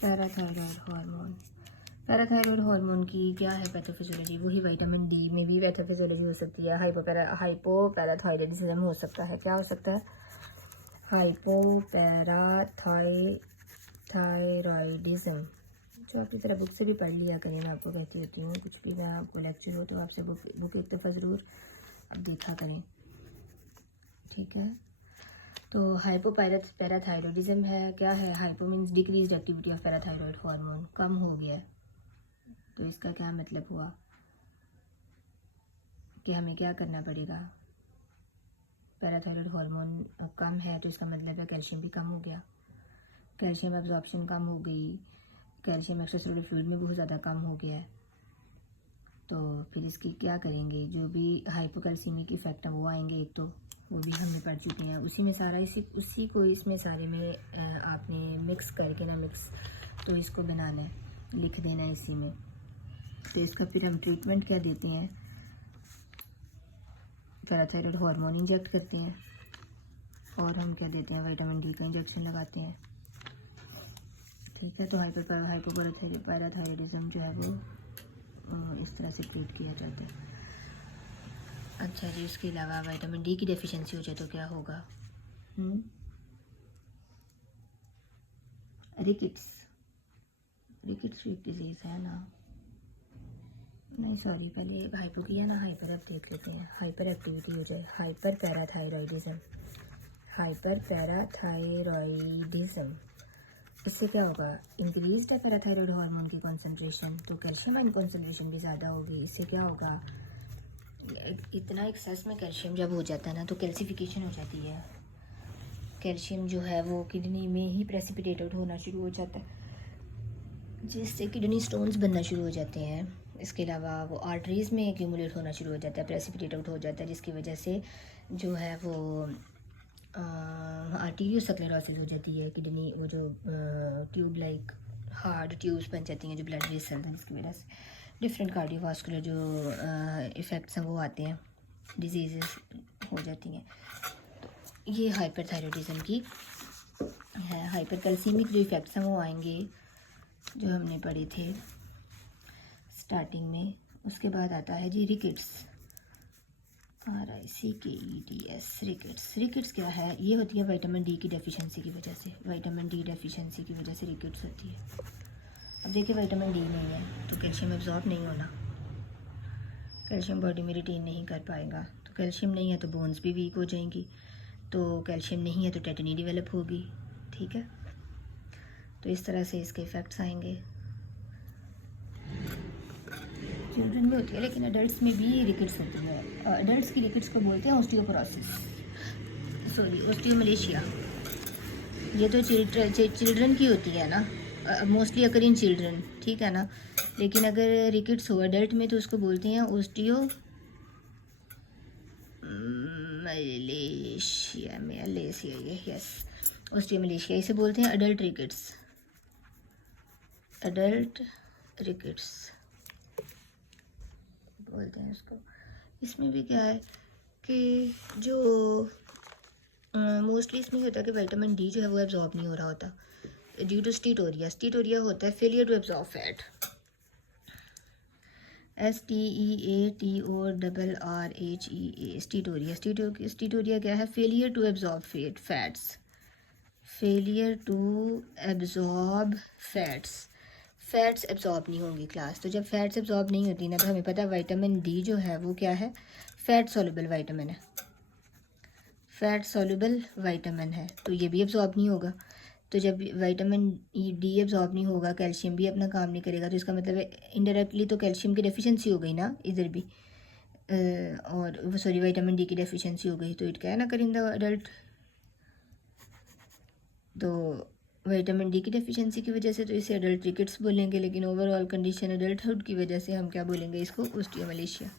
parathyroid hormone. Parathyroid hormone की क्या है पैथोफिजियोलॉजी? वही विटामिन डी में भी पैथोफिजियोलॉजी हो सकती है, हाइपोपैराथायरिडिज्म हो सकता है। क्या हो सकता है? हाइपोपैराथायराइडिज्म, जो आपकी तरह बुक से भी पढ़ लिया करें, मैं आपको कहती होती हूँ कुछ भी, मैं आपको लेक्चर हो तो आपसे बुक एक दफ़ा ज़रूर आप देखा करें। ठीक है, तो हाइपोपैराथायराइडिज्म है। क्या है? Hypo means decrease activity of parathyroid hormone, कम हो गया है। तो इसका क्या मतलब हुआ कि हमें क्या करना पड़ेगा? पैराथायराइड हार्मोन कम है तो इसका मतलब है कैल्शियम भी कम हो गया, कैल्शियम एब्जॉर्प्शन कम हो गई, कैल्शियम एक्स्ट्रासेलुलर फ्लूइड में बहुत ज़्यादा कम हो गया है। तो फिर इसकी क्या करेंगे? जो भी हाइपोकैल्सीमिक इफेक्ट है वो आएंगे, एक तो वो भी हमने पढ़ चुके हैं। उसी में सारा उसी को इसमें सारे में आपने मिक्स करके ना तो इसको बनाना है, लिख देना है इसी में। तो इसका फिर हम ट्रीटमेंट क्या देते हैं? पैराथायराइड हार्मोन इंजेक्ट करते हैं और हम क्या देते हैं? विटामिन डी का इंजेक्शन लगाते हैं। ठीक है, तो हाइपोपैराथायरिडिज्म जो है वो इस तरह से ट्रीट किया जाता है। अच्छा जी, इसके अलावा विटामिन डी की डेफिशिएंसी हो जाए तो क्या होगा? रिकेट्स एक डिजीज़ है ना, नहीं सॉरी, पहले हाइपो किया ना, हाइपर अब देख लेते हैं, हाइपर एक्टिविटी हो जाए, हाइपर पैराथायरॉयडिज्म। इससे क्या होगा, इंक्रीज है पैराथायरॉयड हार्मोन की कॉन्सेंट्रेशन, तो कैल्शियम आयन कॉन्सेंट्रेशन भी ज़्यादा होगी। इससे क्या होगा, इतना एक्सेस में कैल्शियम जब हो जाता है ना तो कैल्सिफिकेशन हो जाती है, कैल्शियम जो है वो किडनी में ही प्रेसिपिटेटेड होना शुरू हो जाता है, जिससे किडनी स्टोन्स बनना शुरू हो जाते हैं। इसके अलावा वो आर्टरीज़ में एक्यूमुलेट होना शुरू हो जाता है, प्रेसिपिटेटेड हो जाता है, जिसकी वजह से जो है वो आर्टीरियोस्क्लेरोसिस हो जाती है, किडनी वो जो ट्यूब लाइक हार्ड ट्यूब्स बन जाती हैं जो ब्लड वेसल हैं, जिसकी वजह से डिफरेंट कार्डियोवास्कुलर जो इफ़ेक्ट्स हैं वो आते हैं, डिजीज़ हो जाती हैं। तो ये हाइपरथायरॉयडिज्म की है। हाइपरकैल्सीमिक जो इफ़ेक्ट्स हैं वो आएंगे जो हमने पढ़े थे स्टार्टिंग में। उसके बाद आता है जी रिकेट्स, RICKETS, रिकेट्स क्या है, ये होती है विटामिन डी की डेफिशिएंसी की वजह से, विटामिन डी डेफिशिएंसी की वजह से रिकेट्स होती है। अब देखिए विटामिन डी नहीं है तो कैल्शियम एब्जॉर्ब नहीं होना, कैल्शियम बॉडी में रिटेन नहीं कर पाएगा, तो कैल्शियम नहीं है तो बोन्स भी वीक हो जाएंगी, तो कैल्शियम नहीं है तो टेटनी डेवलप होगी। ठीक है, तो इस तरह से इसके इफ़ेक्ट्स आएंगे। चिल्ड्रन में होती है लेकिन अडल्ट्स में भी रिकेट्स होती है। अडल्ट्स की रिकेट्स को बोलते हैं ऑस्टियोमलेशिया। ये तो चिल्ड्रन की होती है ना, मोस्टली अकर इन चिल्ड्रन, ठीक है ना, लेकिन अगर रिकेट्स हो अडल्ट में तो उसको बोलते हैं ऑस्टियोमलेशिया, इसे बोलते हैं अडल्ट रिकेट्स बोलते हैं इसको। इसमें भी क्या है कि जो मोस्टली इसमें होता है कि विटामिन डी जो है वो एब्जॉर्ब नहीं हो रहा होता ड्यू टू स्टीटोरिया होता है failure to absorb fat, STEATORRHEA, steatorrhoea क्या है, failure to absorb fats absorb नहीं होंगी क्लास। तो जब फैट्स एब्जॉर्ब नहीं होती ना तो हमें पता है विटामिन डी जो है वो क्या है, फैट सॉल्युबल विटामिन है, तो ये भी एब्जॉर्ब नहीं होगा। तो जब विटामिन डी एब्जॉर्ब नहीं होगा, कैल्शियम भी अपना काम नहीं करेगा, तो इसका मतलब है इनडायरेक्टली तो कैल्शियम की डेफिशिएंसी हो गई ना इधर भी, और सॉरी विटामिन डी की डेफिशिएंसी हो गई, तो it can occur in the adult. तो विटामिन डी की डेफिशिएंसी की वजह से तो इसे अडल्ट रिकेट्स बोलेंगे, लेकिन ओवरऑल कंडीशन अडल्टहुड की वजह से हम क्या बोलेंगे, इसको ऑस्टियोमलेशिया।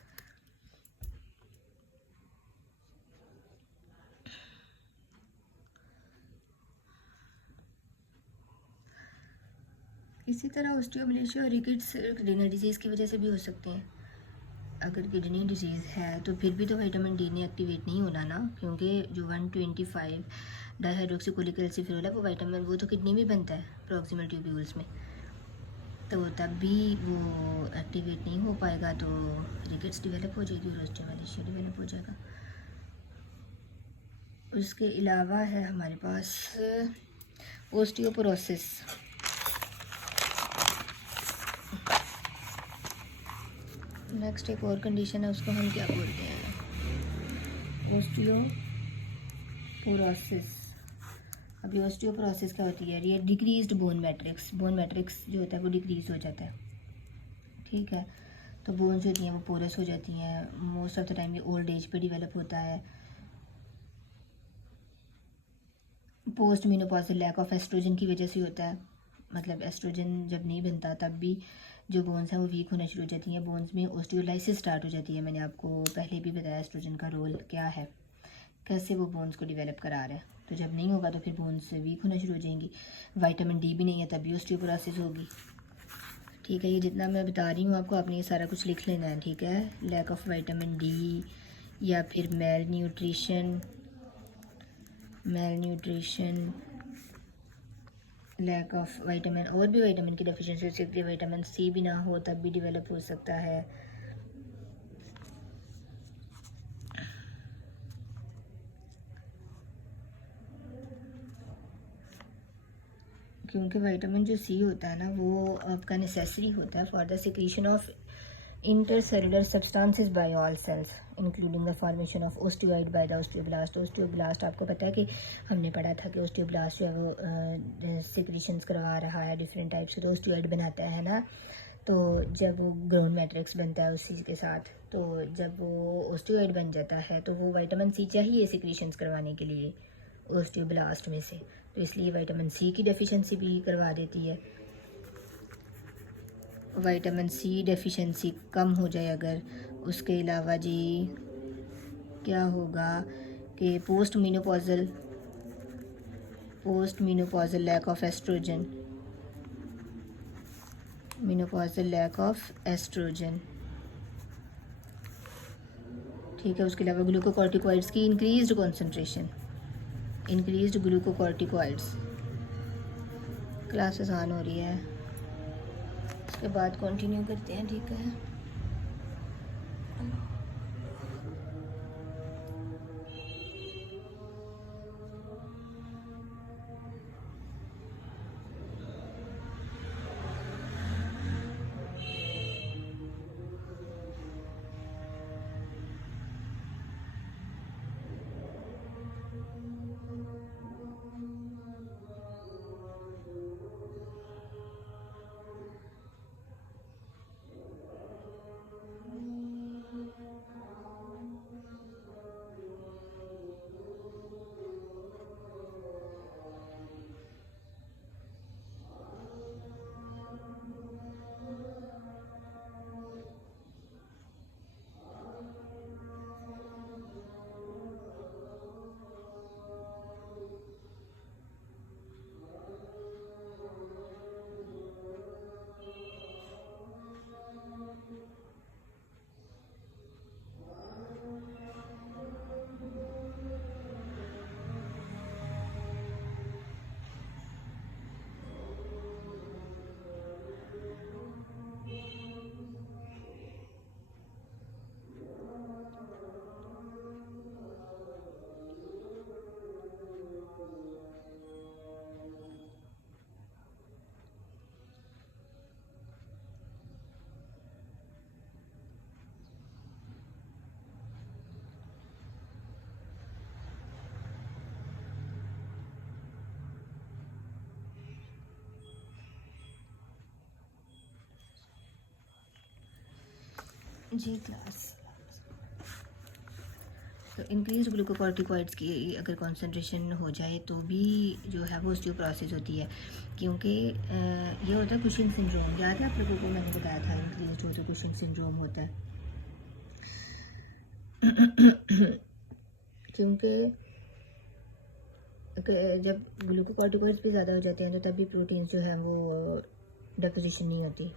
इसी तरह ऑस्टियोमलेशिया और रिकेट्स रीनल डिजीज़ की वजह से भी हो सकते हैं। अगर किडनी डिजीज़ है तो फिर भी तो विटामिन डी ने एक्टिवेट नहीं होना ना, क्योंकि जो 125 डाईहाइड्रोक्सीकोलिक एसिफेरोल है वो विटामिन वो तो किडनी में बनता है प्रॉक्सिमल ट्यूब्यूल्स में, तो तब भी वो एक्टिवेट नहीं हो पाएगा, तो रिकेट्स डेवलप हो जाएगी और ऑस्टियोमलेशिया डेवलप हो जाएगा। उसके अलावा है हमारे पास ओस्टियोपोरोसिस। नेक्स्ट एक और कंडीशन है, उसको हम क्या बोलते हैं, ओस्टियोपोरोसिस। अभी ओस्टियोपोरोसिस क्या होती है, ये डिक्रीज्ड बोन मैट्रिक्स जो होता है वो डिक्रीज हो जाता है, ठीक है। तो बोन्स जो होती हैं वो पोरस हो जाती हैं, मोस्ट ऑफ द टाइम ये ओल्ड एज पे डेवलप होता है। Post menopausal lack of oestrogen की वजह से होता है, मतलब एस्ट्रोजन जब नहीं बनता तब भी जो बोन्स हैं वो वीक होना शुरू हो जाती हैं, बोन्स में ऑस्टियोलाइसिस स्टार्ट हो जाती है। मैंने आपको पहले भी बताया एस्ट्रोजन का रोल क्या है, कैसे वो बोन्स को डेवलप करा रहा है। तो जब नहीं होगा तो फिर बोन्स वीक होना शुरू हो जाएंगी। विटामिन डी भी नहीं है तब भी ऑस्टियोपोरोसिस होगी, ठीक है। ये जितना मैं बता रही हूँ आपको, आपने ये सारा कुछ लिख लेना है, ठीक है। लैक ऑफ विटामिन डी या फिर malnutrition, lack of vitamin, और भी विटामिन की डेफिशिएंसी हो सकती है, विटामिन सी भी ना हो तब भी डेवलप हो सकता है। क्योंकि विटामिन जो सी होता है ना वो आपका नेसेसरी होता है for the secretion of intercellular substances by all cells including the formation of osteoid by the osteoblast. osteoblast आपको पता है कि हमने पढ़ा था कि osteoblast जो है वो secretions करवा रहा है डिफरेंट टाइप्स के, तो osteoid बनाता है ना, तो जब वो ग्रोन मैट्रिक्स बनता है उसी के साथ, तो जब वो ओस्टियोइड बन जाता है तो वो विटामिन सी चाहिए सिक्रीशंस करवाने के लिए ओस्टियोब्लास्ट में से, तो इसलिए विटामिन सी की डेफिशिएंसी भी करवा देती है। विटामिन सी डेफिशिएंसी कम हो जाए अगर, उसके अलावा जी क्या होगा कि post menopausal lack of oestrogen, menopausal lack of oestrogen, ठीक है। उसके अलावा ग्लूकोकॉर्टिकॉइड्स की increased concentration, increased glucocorticoids. Class आसान हो रही है, उसके बाद कंटिन्यू करते हैं, ठीक है। जी क्लास, तो इंक्रीज ग्लूकोकॉर्टिकॉइड्स की अगर कॉन्सेंट्रेशन हो जाए तो भी जो है वो ऑस्टियोपोरोसिस होती है, क्योंकि ये होता है कुशिंग सिंड्रोम। याद है आप लोगों को, मैंने बताया था इंक्रीज हो तो कुशिंग सिंड्रोम होता है क्योंकि जब ग्लूकोकॉर्टिकॉइड्स भी ज़्यादा हो जाते हैं तो तभी प्रोटीन्स जो है वो डेपोजिशन नहीं होती,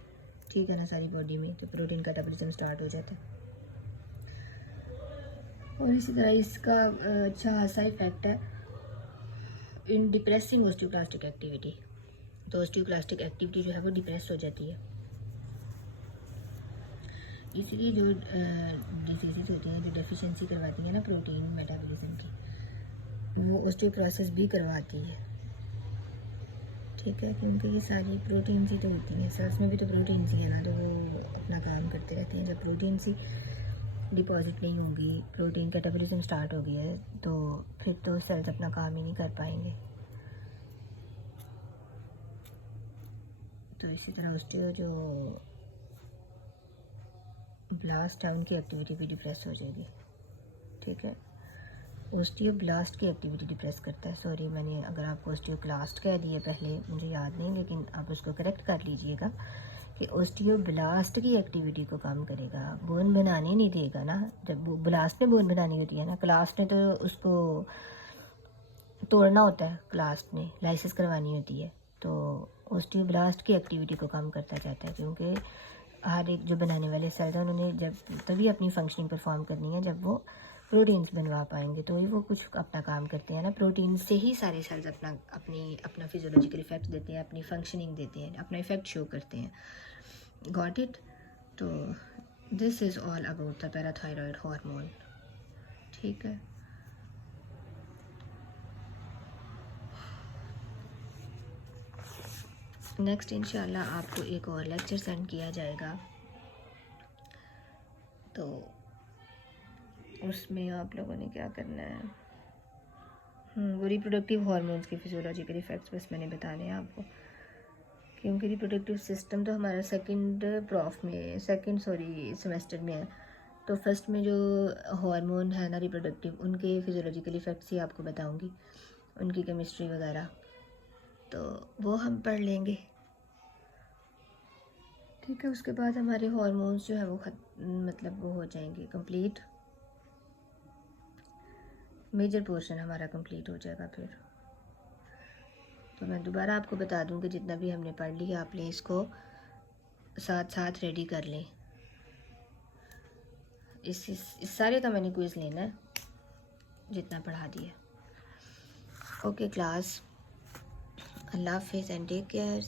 ठीक है ना, सारी बॉडी में, तो प्रोटीन का डेपोजिशन स्टार्ट हो जाता है। और इसी तरह इसका अच्छा खासा इफेक्ट है इन डिप्रेसिंग ऑस्टियोक्लास्टिक एक्टिविटी, तो ऑस्टियोक्लास्टिक एक्टिविटी जो है वो डिप्रेस हो जाती है। इसलिए जो डिजीज़ होती हैं जो डेफिशिएंसी करवाती हैं ना प्रोटीन मेटाबॉलिज्म की, वो ऑस्टियोपोरोसिस भी करवाती है, ठीक है, क्योंकि ये सारी प्रोटीन्स ही तो होती हैं, सेल्स में भी तो प्रोटीन्स ही है ना, तो वो अपना काम करते रहते हैं। जब प्रोटीन्स ही डिपॉजिट नहीं होगी, प्रोटीन कैटाबॉलिज्म स्टार्ट हो गया है, तो फिर तो सेल्स अपना काम ही नहीं कर पाएंगे। तो इसी तरह ऑस्टियो जो ब्लास्ट है उनकी एक्टिविटी भी डिप्रेस हो जाएगी, ठीक है। ऑस्टियोब्लास्ट की एक्टिविटी डिप्रेस करता है, सॉरी मैंने अगर आपको ऑस्टियोक्लास्ट कह दिए पहले, मुझे याद नहीं, लेकिन आप उसको करेक्ट कर लीजिएगा कि ऑस्टियोब्लास्ट की एक्टिविटी को कम करेगा, बोन बनाने नहीं देगा ना। जब ब्लास्ट में बोन बनानी होती है ना, क्लास्ट ने तो उसको तोड़ना होता है, क्लास्ट ने लाइसिस करवानी होती है, तो ऑस्टियोब्लास्ट की एक्टिविटी को कम करता जाता है, क्योंकि हर एक जो बनाने वाले सेल्स हैं उन्होंने जब तभी अपनी फंक्शनिंग परफॉर्म करनी है जब वो प्रोटीन्स बनवा पाएंगे, तो ही वो कुछ अपना काम करते हैं ना। प्रोटीन से ही सारे सेल्स अपना फिजियोलॉजिकल इफेक्ट देते हैं, अपनी फंक्शनिंग देते हैं, अपना इफेक्ट शो करते हैं। Got it? तो this is all about the parathyroid hormone, ठीक है। नेक्स्ट इंशाल्लाह आपको एक और लेक्चर सेंड किया जाएगा, तो उसमें आप लोगों ने क्या करना है, वो रिप्रोडक्टिव हार्मोन्स की फिजियोलॉजिकल इफ़ेक्ट्स बस मैंने बताने हैं आपको, क्योंकि रिप्रोडक्टिव सिस्टम तो हमारा सेकंड सेमेस्टर में है। तो फर्स्ट में जो हार्मोन है ना रिप्रोडक्टिव, उनके फिजियोलॉजिकल इफ़ेक्ट्स ही आपको बताऊंगी, उनकी केमिस्ट्री वगैरह, तो वो हम पढ़ लेंगे, ठीक है। उसके बाद हमारे हार्मोन्स जो है वो मतलब वो हो जाएंगे कंप्लीट, मेजर पोर्शन हमारा कंप्लीट हो जाएगा फिर। तो मैं दोबारा आपको बता दूं कि जितना भी हमने पढ़ लिया आप प्लीज़ इसको साथ साथ रेडी कर लें। इस सारे का मैंने क्विज़ लेना है जितना पढ़ा दिया। ओके क्लास, अल्लाह हाफिज़ एंड टेक केयर।